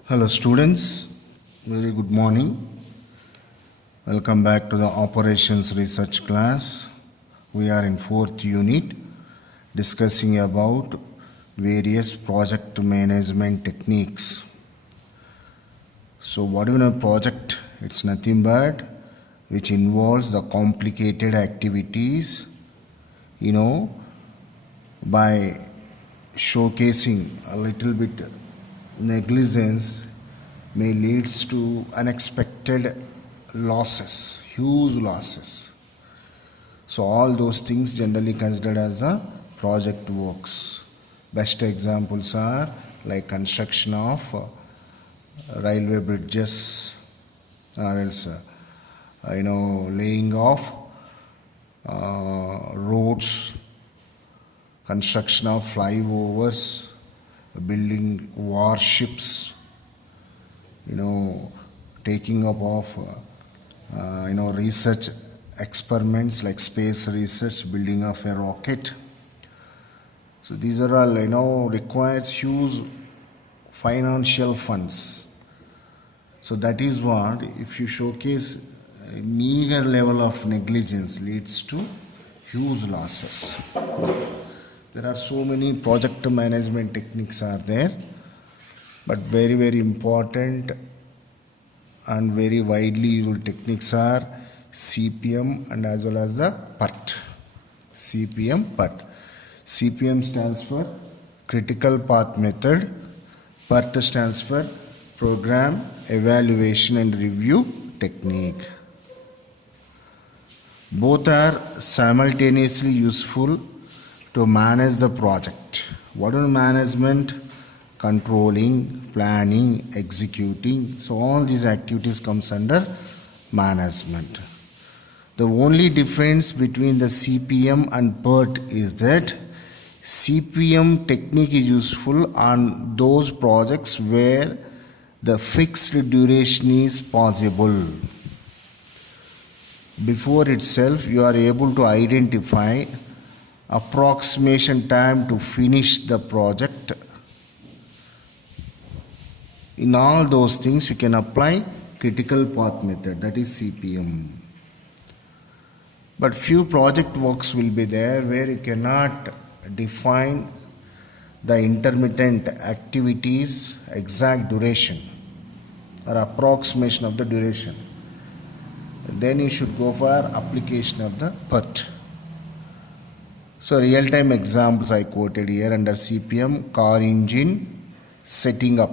Hello students, very good morning. Welcome back to the operations research class. We are in 4th unit discussing about various project management techniques. So what do you know project? It's nothing but which involves the complicated activities, by showcasing a little bit negligence may leads to unexpected losses, huge losses. So all those things generally considered as a project works. Best examples are like construction of railway bridges, or else laying of roads, construction of flyovers, building warships, taking up of research experiments like space research, building of a rocket. So these are all requires huge financial funds. So that is what, if you showcase a meager level of negligence, leads to huge losses. There are so many project management techniques are there, but very, very important and very widely used techniques are CPM and as well as the PERT. CPM, PERT. CPM stands for Critical Path Method. PERT stands for Program Evaluation and Review Technique. Both are simultaneously useful to manage the project. What is management? Controlling, planning, executing. So all these activities comes under management. The only difference between the CPM and PERT is that CPM technique is useful on those projects where the fixed duration is possible. Before itself, you are able to identify approximation time to finish the project. In all those things, you can apply critical path method, that is CPM. But few project works will be there where you cannot define the intermittent activities exact duration or approximation of the duration. Then you should go for application of the PERT. So real-time examples I quoted here under CPM: car engine setting up.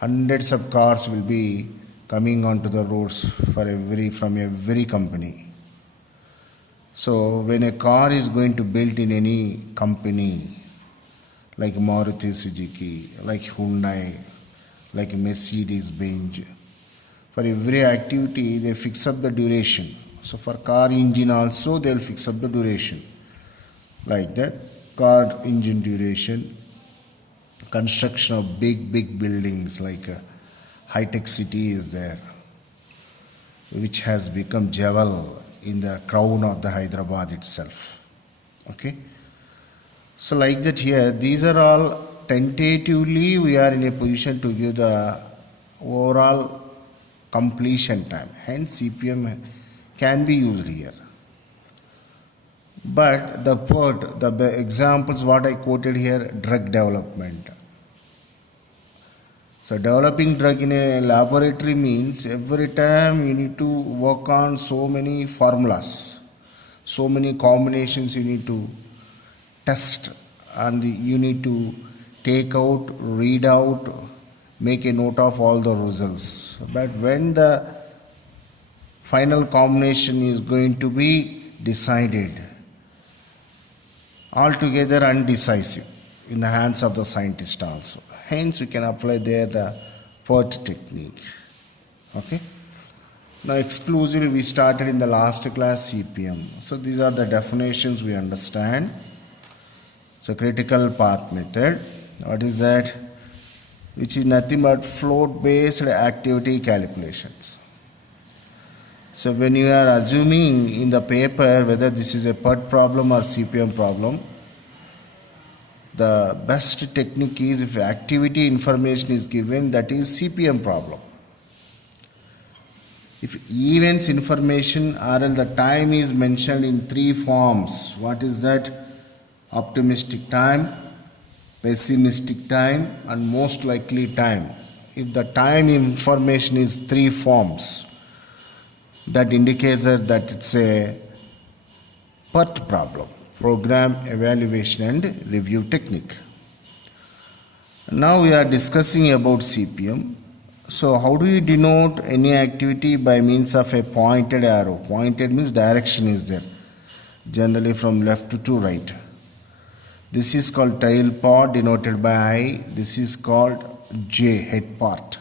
Hundreds of cars will be coming onto the roads from every company. So when a car is going to build in any company, like Maruti Suzuki, like Hyundai, like Mercedes-Benz, for every activity they fix up the duration. So for car engine also they will fix up the duration. Like that, car engine duration, construction of big buildings like high-tech city is there, which has become jewel in the crown of the Hyderabad itself. Okay. So like that here, these are all tentatively we are in a position to give the overall completion time. Hence CPM can be used here. But the PERT, the examples what I quoted here, drug development. So developing drug in a laboratory means every time you need to work on so many formulas, so many combinations you need to test, and you need to take out, read out, make a note of all the results. But when the final combination is going to be decided, altogether undecisive in the hands of the scientist also. Hence we can apply there the PERT technique. Okay. Now exclusively we started in the last class CPM. So these are the definitions we understand. So critical path method, what is that? Which is nothing but float based activity calculations. So when you are assuming in the paper whether this is a PERT problem or CPM problem, the best technique is if activity information is given, that is CPM problem. If events information or else the time is mentioned in three forms, what is that? Optimistic time, pessimistic time, and most likely time. If the time information is three forms, that indicates that it's a PERT problem, program evaluation and review technique. Now we are discussing about CPM. So how do you denote any activity? By means of a pointed arrow. Pointed means direction is there, generally from left to right. This is called tail part, denoted by I. This is called J, head part.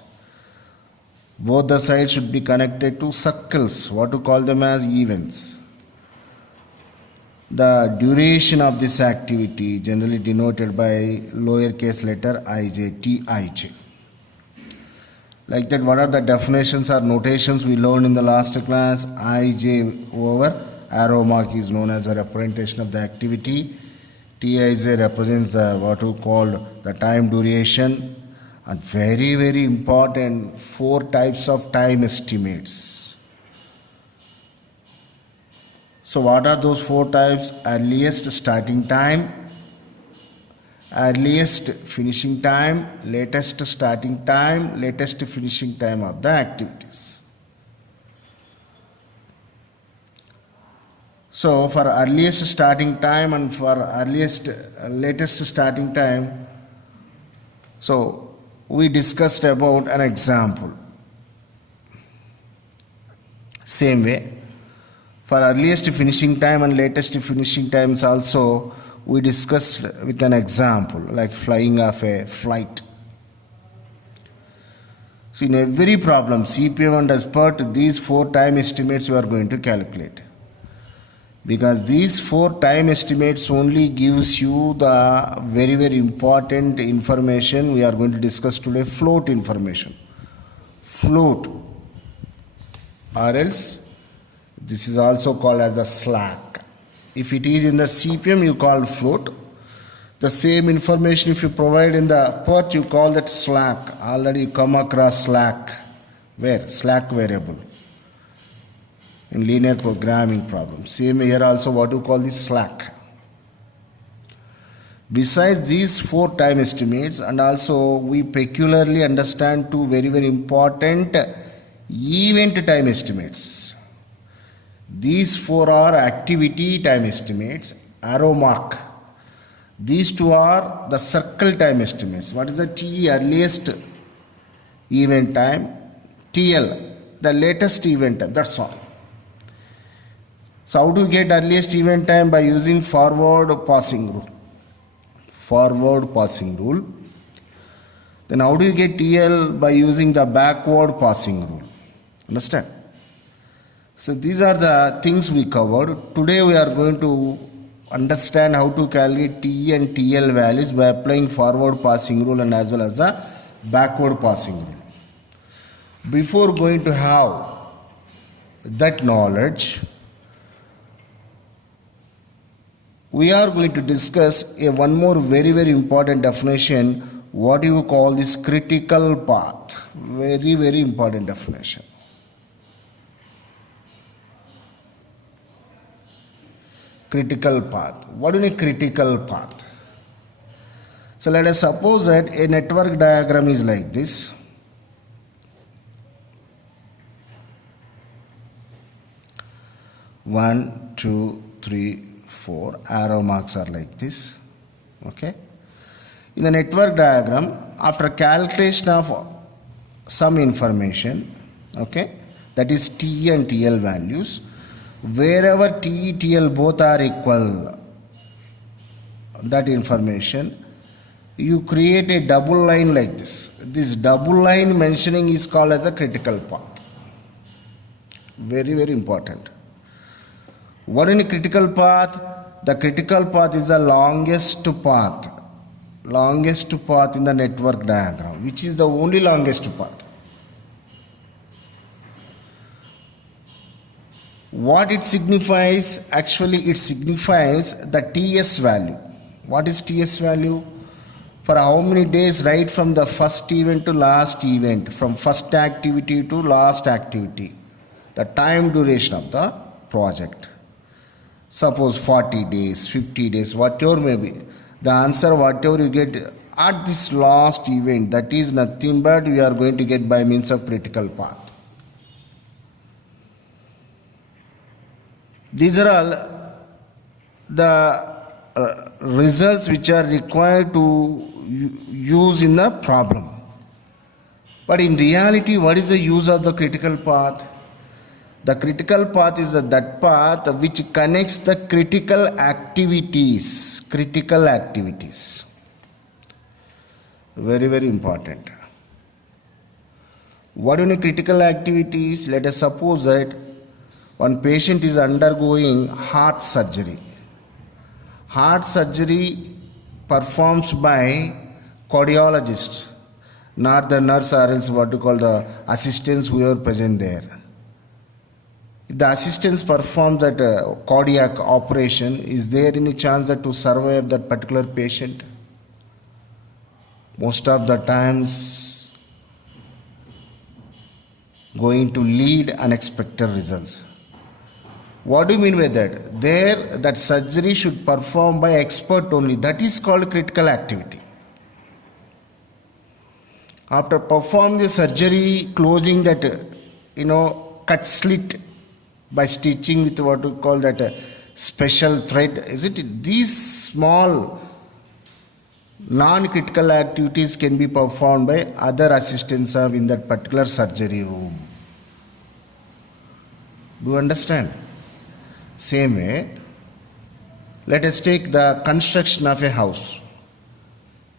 Both the sides should be connected to circles, what to call them as events. The duration of this activity generally denoted by lowercase letter ij, Tij. Like that, what are the definitions or notations we learned in the last class? Ij over arrow mark is known as a representation of the activity. Tij represents the what we call the time duration. And very, very important, 4 types of time estimates. So what are those 4 types? Earliest starting time, earliest finishing time, latest starting time, latest finishing time of the activities. So for earliest starting time and for latest starting time, so we discussed about an example. Same way, for earliest finishing time and latest finishing times also we discussed with an example, like flying of a flight. So in every problem, CPM and PERT, these 4 time estimates we are going to calculate. Because these 4 time estimates only gives you the very, very important information we are going to discuss today, float information. Float, or else this is also called as a slack. If it is in the CPM, you call float. The same information if you provide in the PERT, you call that slack. Already you come across slack. Where? Slack variable. In linear programming problem. Same here also, what you call this slack. Besides these 4 time estimates, and also we peculiarly understand 2 very, very important event time estimates. These 4 are activity time estimates, arrow mark. These 2 are the circle time estimates. What is the T, earliest event time, TL, the latest event time, that's all. So how do you get earliest event time? By using forward passing rule. Forward passing rule. Then how do you get TL? By using the backward passing rule. Understand? So these are the things we covered. Today we are going to understand how to calculate T and TL values by applying forward passing rule and as well as the backward passing rule. Before going to have that knowledge, we are going to discuss one more very, very important definition. What do you call this? Critical path. Very, very important definition. Critical path. What do you mean critical path? So let us suppose that a network diagram is like this. One, two, three, 4 arrow marks are like this. Okay. In the network diagram, after calculation of some information, okay, that is T and TL values, wherever T, TL both are equal, that information, you create a double line like this. This double line mentioning is called as a critical path. Very, very important. What is a critical path? The critical path is the longest path in the network diagram, which is the only longest path. What it signifies? Actually, it signifies the TS value. What is TS value? For how many days, right from the first event to last event, from first activity to last activity, the time duration of the project. Suppose 40 days, 50 days, whatever may be. The answer, whatever you get at this last event, that is nothing but we are going to get by means of critical path. These are all the results which are required to use in the problem. But in reality, what is the use of the critical path? The critical path is that path which connects the critical activities. Critical activities. Very, very important. What are the critical activities? Let us suppose that one patient is undergoing heart surgery. Heart surgery performed by cardiologist, not the nurse or else what you call the assistants who are present there. If the assistants perform that cardiac operation, is there any chance that to survive that particular patient? Most of the times going to lead unexpected results. What do you mean by that? There, that surgery should perform by expert only. That is called critical activity. After performing the surgery, closing that, cut slit by stitching with what we call that special thread, isn't it? These small non-critical activities can be performed by other assistants in that particular surgery room. Do you understand? Same way, let us take the construction of a house.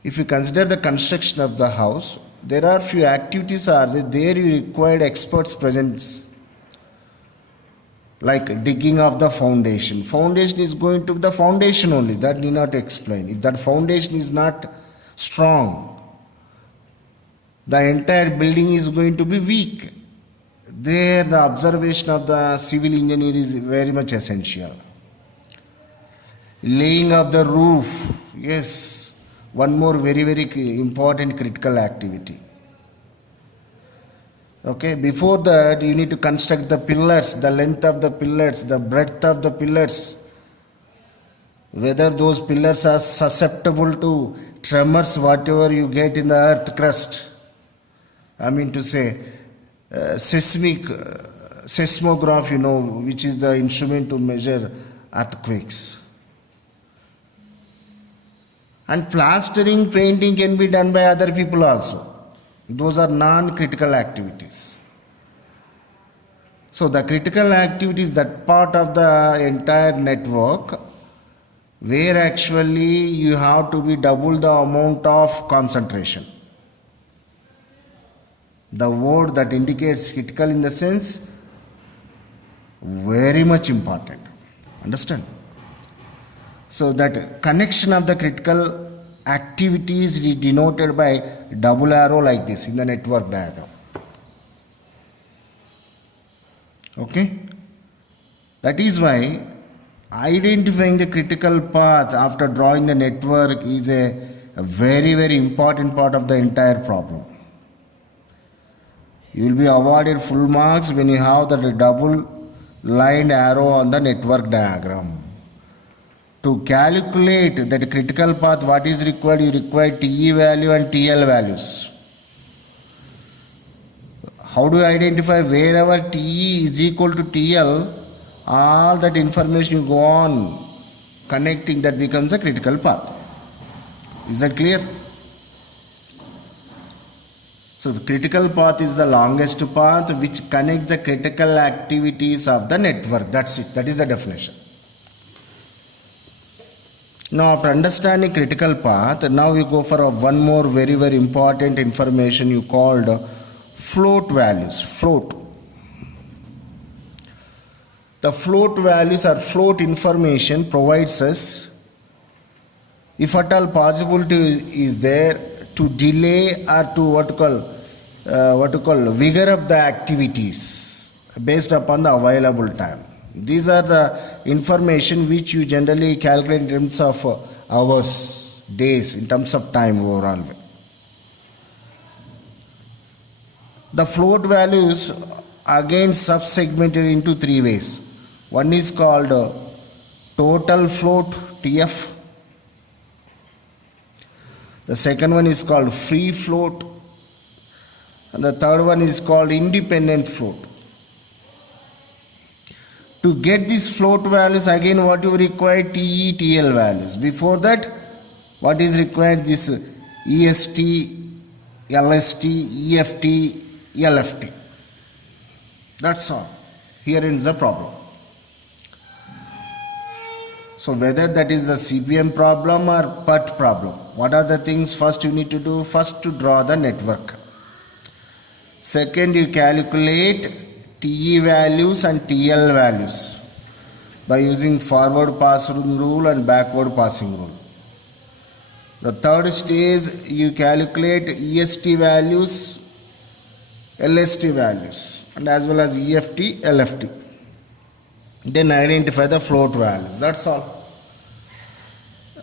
If you consider the construction of the house, there are few activities are there you required experts presence. Like digging of the foundation. Foundation is going to be the foundation only. That need not explain. If that foundation is not strong, the entire building is going to be weak. There the observation of the civil engineer is very much essential. Laying of the roof. Yes, one more very, very important critical activity. Okay, before that you need to construct the pillars, the length of the pillars, the breadth of the pillars, whether those pillars are susceptible to tremors, whatever you get in the earth crust. I mean to say, seismograph, which is the instrument to measure earthquakes. And plastering, painting can be done by other people also. Those are non-critical activities. So the critical activity is that part of the entire network where actually you have to be double the amount of concentration. The word that indicates critical in the sense very much important. Understand? So that connection of the critical activities is denoted by double arrow like this in the network diagram. Okay? That is why identifying the critical path after drawing the network is a very, very important part of the entire problem. You will be awarded full marks when you have the double lined arrow on the network diagram. To calculate that critical path, what is required? You require TE value and TL values. How do you identify? Wherever TE is equal to TL, all that information you go on connecting, that becomes a critical path. Is that clear? So the critical path is the longest path which connects the critical activities of the network. That's it. That is the definition. Now after understanding critical path, now you go for one more very, very important information you called float values. Float. The float values or float information provides us, if at all possibility is there, to delay or to what you call vigor up the activities based upon the available time. These are the information which you generally calculate in terms of hours, days, in terms of time overall. The float values again sub-segmented into three ways. One is called total float, TF. The second one is called free float. And the third one is called independent float. To get these float values, again what you require, TE, TL values. Before that, what is required? This EST, LST, EFT, LFT. That's all. Here ends the problem. So whether that is the CPM problem or PERT problem, what are the things first you need to do? First, to draw the network. Second, you calculate TE values and TL values by using forward passing rule and backward passing rule. The third stage, you calculate EST values, LST values, and as well as EFT, LFT. Then identify the float values. That's all.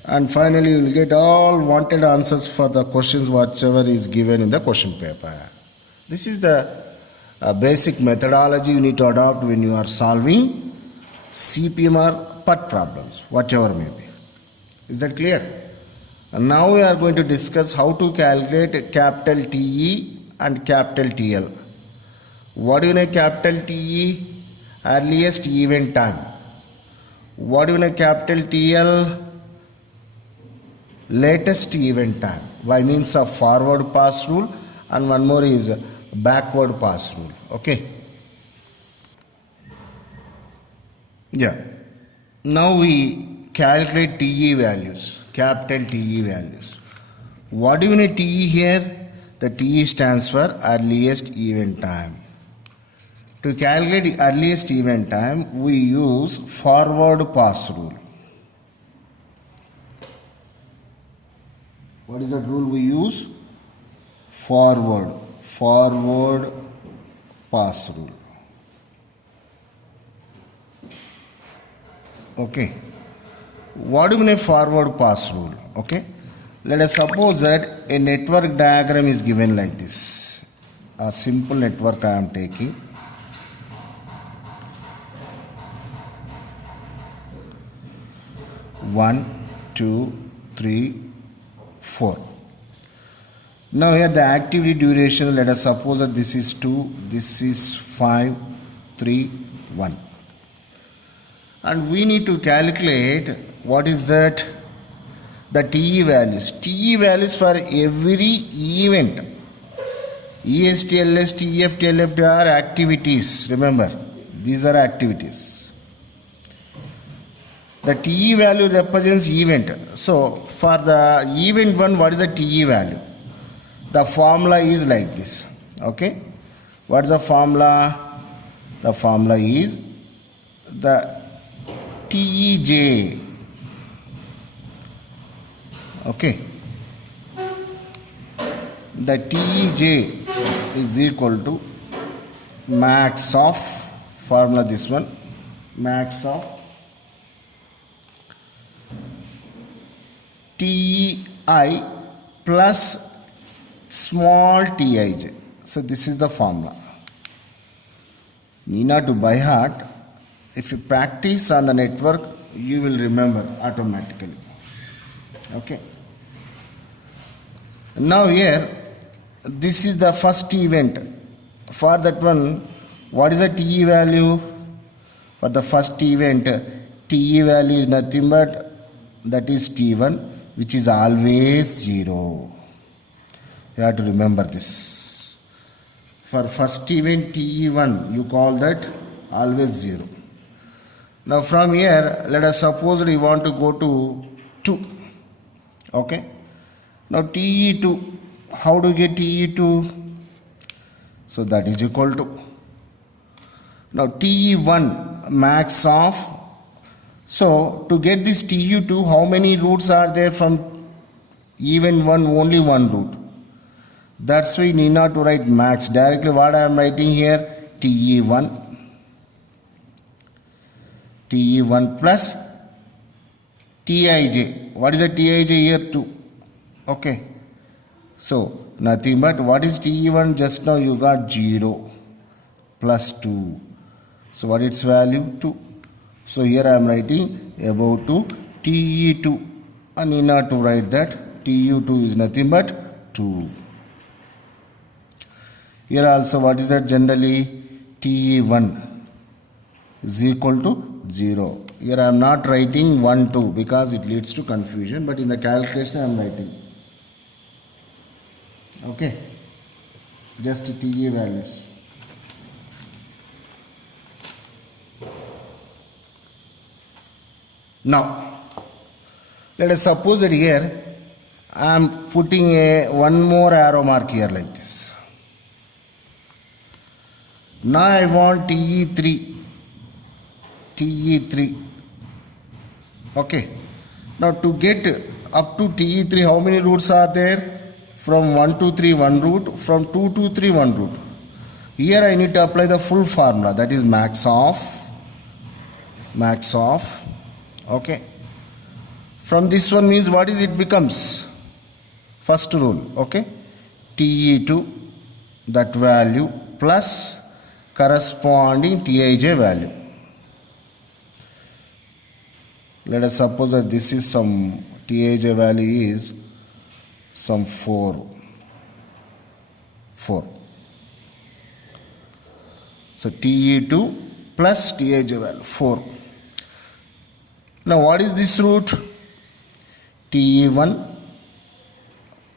And finally, you will get all wanted answers for the questions whatever is given in the question paper. This is the basic methodology you need to adopt when you are solving CPM or PERT problems, whatever may be. Is that clear? And now we are going to discuss how to calculate capital TE and capital TL. What do you know capital TE? Earliest event time. What do you know capital TL? Latest event time by means of forward pass rule, and one more is backward pass rule. Okay. Yeah. Now we calculate TE values, capital TE values. What do you mean TE here? The TE stands for earliest event time. To calculate the earliest event time, we use forward pass rule. What is that rule we use? Forward pass rule. Okay. What do you mean a forward pass rule? Okay. Let us suppose that a network diagram is given like this. A simple network I am taking. One, two, three, 4. Now here the activity duration, let us suppose that this is 2, this is 5, 3, 1. And we need to calculate what is that? The TE values. TE values for every event. EST, LST, EFT, LFT are activities. Remember, these are activities. The TE value represents event. So for the event 1, what is the TE value? The formula is like this. Okay. What is the formula? The formula is the TEJ. Okay. The TEJ is equal to max of, formula this one, max of TI plus small tij. So this is the formula. Need not to by heart. If you practice on the network, you will remember automatically. Okay. Now here, this is the first event. For that one, what is the TE value? For the first event, TE value is nothing but that is T1, which is always 0. You have to remember this. For first event TE1, you call that always 0. Now from here, let us suppose we want to go to 2. Okay. Now TE2, how do you get TE2? So that is equal to. Now TE1, max of. So to get this TU2, how many routes are there from event 1? Only one route. That's why we need not to write max. Directly what I am writing here, TE1 plus Tij. What is the Tij here? 2. Okay. So nothing but what is Te1? Just now you got 0 plus 2. So what its value? 2. So here I am writing above 2 Te2. I need not to write that. Tu2 is nothing but 2. Here also what is that generally? Te1 is equal to 0. Here I am not writing 1, 2 because it leads to confusion, but in the calculation I am writing. Okay. Just Te values. Now, let us suppose that here I am putting one more arrow mark here like this. Now I want Te3. Te3. Okay. Now to get up to Te3, how many roots are there? From 1 to 3, 1 root. From 2 to 3, 1 root. Here I need to apply the full formula. That is max of. Okay. From this one means what is it becomes? First rule. Okay. Te2, that value, plus corresponding Tij value. Let us suppose that this is some Tij value is some 4. So Te2 plus Tij value 4. Now what is this root? Te1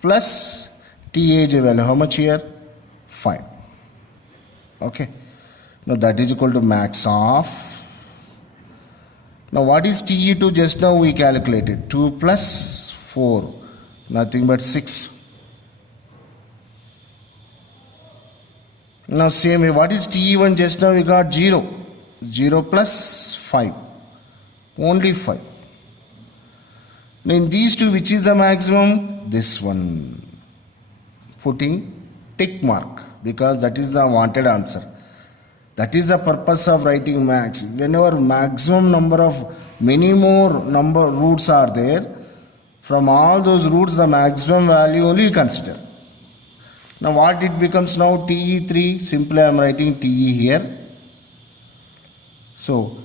plus Tij value. How much here? 5. Okay. Now that is equal to max of. Now what is Te2? Just now we calculated. 2 plus 4. Nothing but 6. Now same way. What is Te1? Just now we got 0. 0 plus 5. Only 5. Now in these two, which is the maximum? This one. Putting tick mark because that is the wanted answer. That is the purpose of writing max. Whenever maximum number of many more number roots are there, from all those roots the maximum value only you consider. Now what it becomes now? Te3. Simply I am writing Te here. So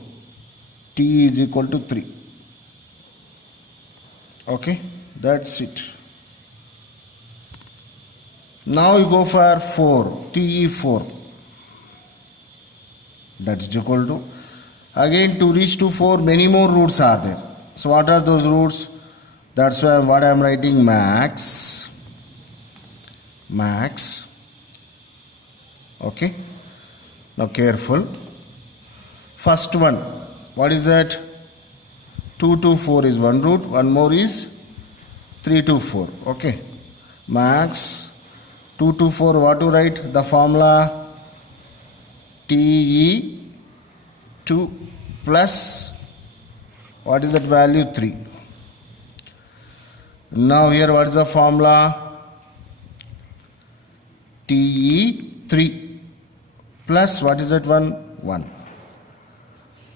Te is equal to 3. Okay, that's it. Now you go for 4. Te4. That is equal to, again to reach to 4 many more roots are there. So what are those roots? That's why what I am writing max. Okay. Now careful. First one, what is that? 2 to 4 is one root. One more is 3 to 4. Okay. Max 2 to 4. What to write? The formula Te2 plus what is that value? 3. Now here what is the formula? Te3 plus what is that one? 1.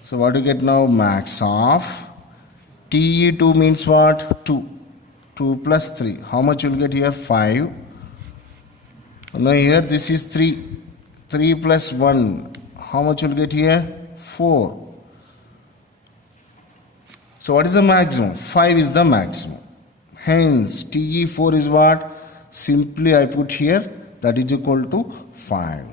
So what do you get now? Max of Te2 means what? 2. 2 plus 3. How much you will get here? 5. Now here this is 3. 3 plus 1. How much you will get here? 4. So what is the maximum? 5 is the maximum. Hence Te4 is what? Simply I put here, that is equal to 5.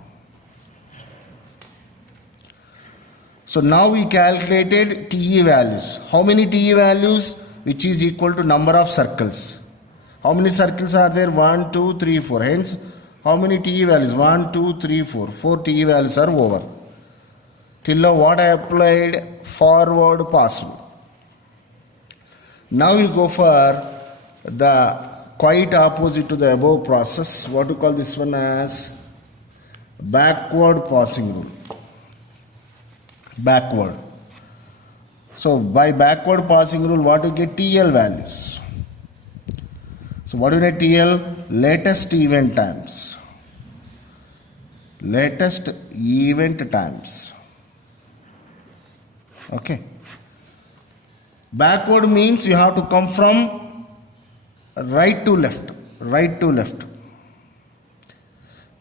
So now we calculated Te values. How many Te values? Which is equal to number of circles. How many circles are there? 1, 2, 3, 4. Hence how many Te values? 1, 2, 3, 4. 4 Te values are over. Till now what I applied? Forward possible. Now you go for the quite opposite to the above process. What to call this one as? Backward passing rule. Backward. So by backward passing rule, what you get? TL values. So what do you need? TL? Latest event times. Latest event times. Okay. Backward means you have to come from right to left. Right to left.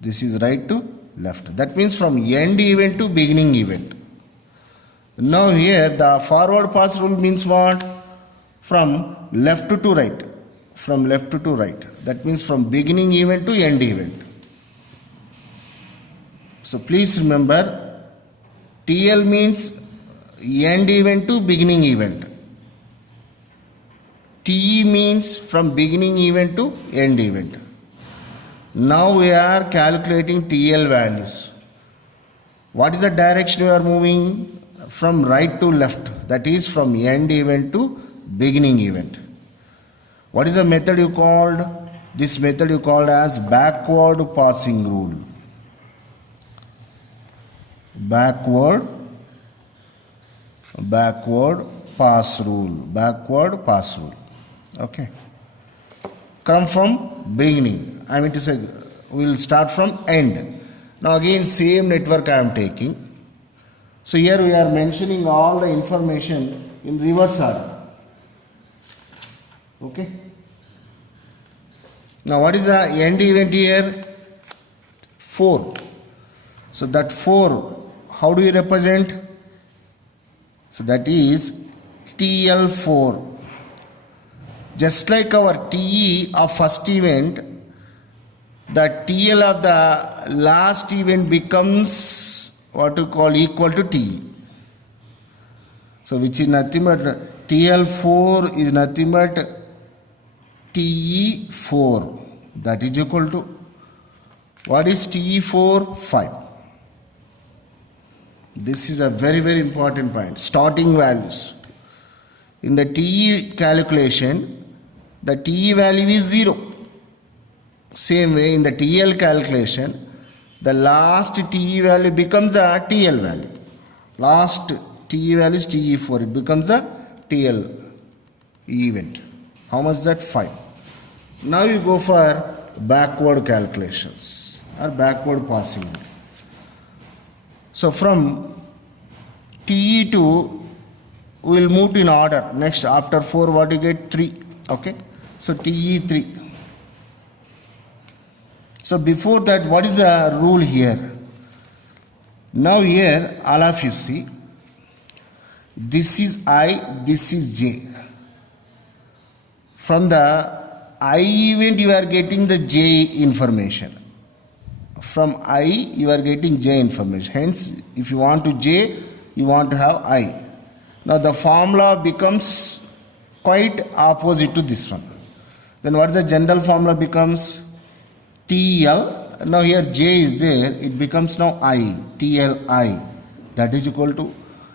This is right to left. That means from end event to beginning event. Now here the forward pass rule means what? From left to right. From left to right. That means from beginning event to end event. So please remember, TL means end event to beginning event. TE means from beginning event to end event. Now we are calculating TL values. What is the direction we are moving? From right to left. That is from end event to beginning event. What is the method you called? This method you called as backward passing rule. Backward pass rule. Backward pass rule. Okay. Come from beginning. I mean to say, we will start from end. Now again same network I am taking. So here we are mentioning all the information in reverse order. Okay. Now what is the end event here? 4. So that 4, how do you represent? So that is TL4. Just like our TE of first event, the TL of the last event becomes what you call equal to TE. So which is nothing but TL4 is nothing but TE4. That is equal to, what is TE4? 5. This is a very, very important point. Starting values. In the TE calculation, the TE value is 0. Same way in the TL calculation, the last TE value becomes the TL value. Last TE value is TE4. It becomes the TL event. How much is that? 5. Now you go for backward calculations or backward passing. So from TE to, we will move in order. Next, after 4, what you get? 3. Okay. So TE3. So before that, what is the rule here? Now here, all of you see, this is I, this is J. From the I event, you are getting the J information. From I, you are getting J information. Hence, if you want to J, you want to have I. Now the formula becomes quite opposite to this one. Then what is the general formula becomes? TL. Now here J is there. It becomes now I. TLI. That is equal to,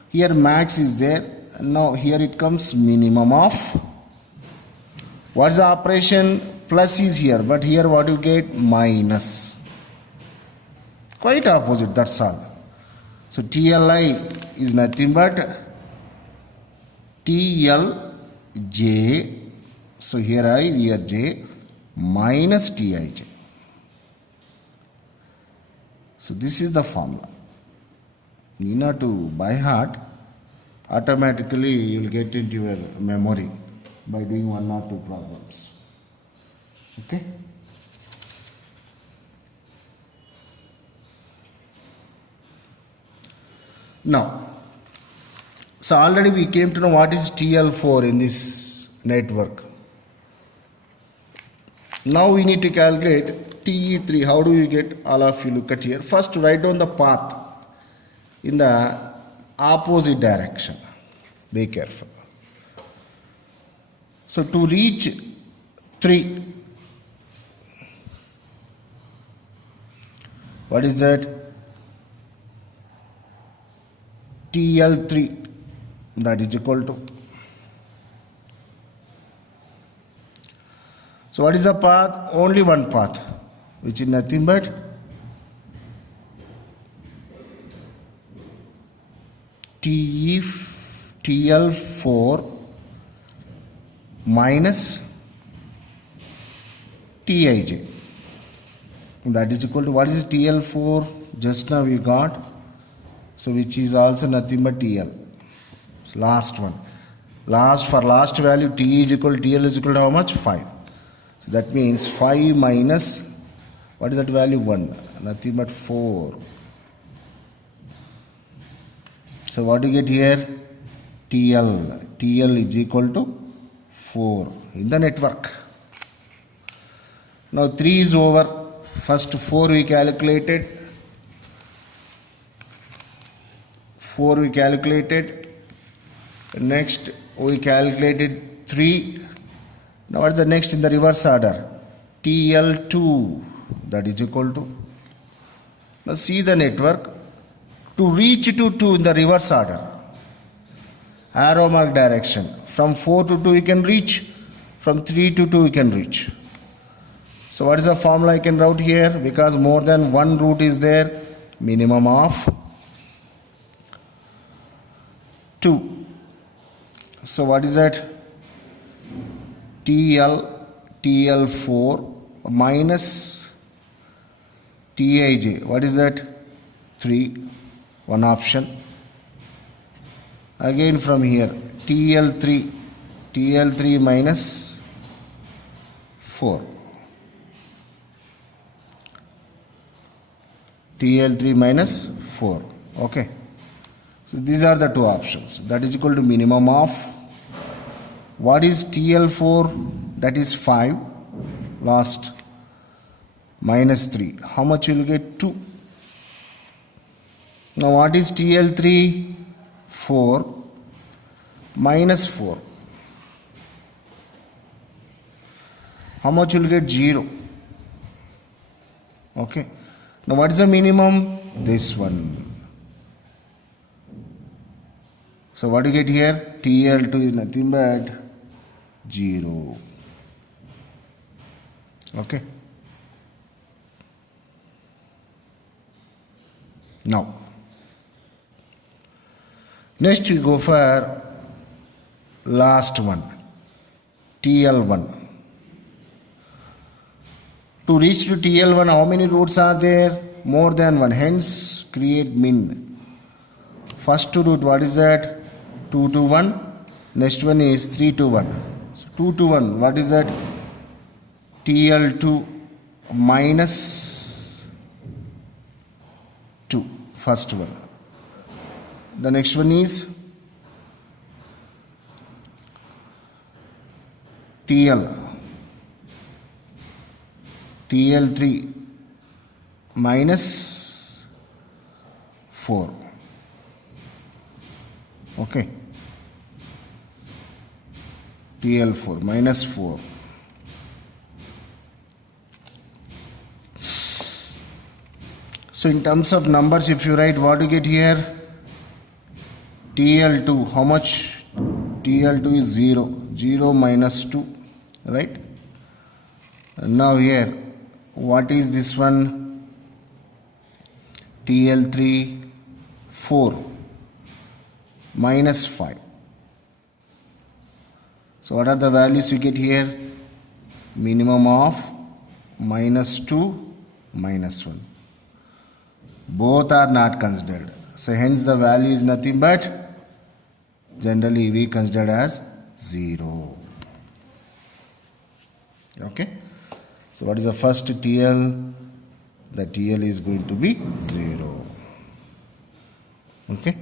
here max is there. Now here it comes minimum of, what is the operation? Plus is here. But here what you get? Minus. Quite opposite, that's all. So TLI is nothing but TLJ. So here I, here J, minus TIJ. So this is the formula. You need not to by heart. Automatically you will get into your memory by doing 1 or 2 problems. Okay. Now, so already we came to know what is TL4 in this network. Now we need to calculate TE3. How do you get? All of you look at here. First write down the path in the opposite direction. Be careful. So to reach 3, what is that? TL3, that is equal to. So what is the path? Only one path, which is nothing but TL4 minus Tij. That is equal to, what is TL4? Just now we got. So which is also nothing but TL. So last one. last value T is equal, TL is equal to how much? 5. So that means 5 minus, what is that value? 1. Nothing but 4. So what do you get here? TL. TL is equal to 4 in the network. Now 3 is over. First 4 we calculated. 4 we calculated. Next we calculated 3. Now what is the next in the reverse order? TL2, that is equal to. Now see the network. To reach to 2 in the reverse order, arrow mark direction. From 4 to 2 you can reach. From 3 to 2 you can reach. So what is the formula I can write here? Because more than one root is there, minimum of 2. So what is that? TL4 minus TIJ. What is that? 3. One option. Again from here, TL3 minus 4. TL3 minus 4. Okay. So these are the two options. That is equal to minimum of, what is TL4? That is 5. Last, minus 3. How much you will get? 2. Now what is TL3? 4 minus 4. How much you will get? 0. Okay. Now what is the minimum? This one. So what do you get here? TL2 is nothing but 0. Okay. Now, next we go for last one, TL1. To reach to TL1, how many roots are there? More than one. Hence, create min. First root, what is that? 2 to 1. Next one is 3 to 1. So 2 to 1, what is that? TL2 minus 2. First one. The next one is TL3 minus 4. Okay. TL4 minus 4. So in terms of numbers, if you write, what do you get here? TL2, how much? TL2 is 0. 0 minus 2, right? And now here, what is this one? TL3, 4 minus 5. So what are the values you get here? Minimum of minus 2, minus 1. Both are not considered. So hence the value is nothing but, generally we consider as 0. Okay. So what is the first TL? The TL is going to be 0. Okay.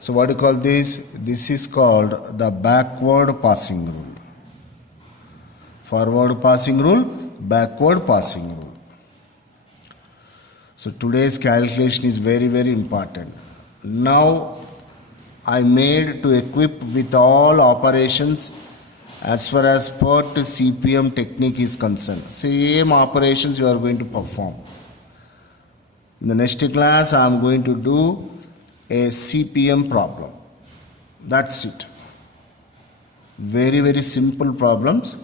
So what do you call this? This is called the backward passing rule. Forward passing rule, backward passing rule. So today's calculation is very, very important. Now I made to equip with all operations as far as PERT CPM technique is concerned. Same operations you are going to perform. In the next class I am going to do a CPM problem. That's it. Very, very simple problems.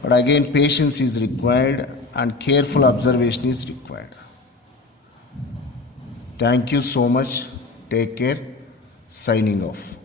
But again, patience is required and careful observation is required. Thank you so much. Take care. Signing off.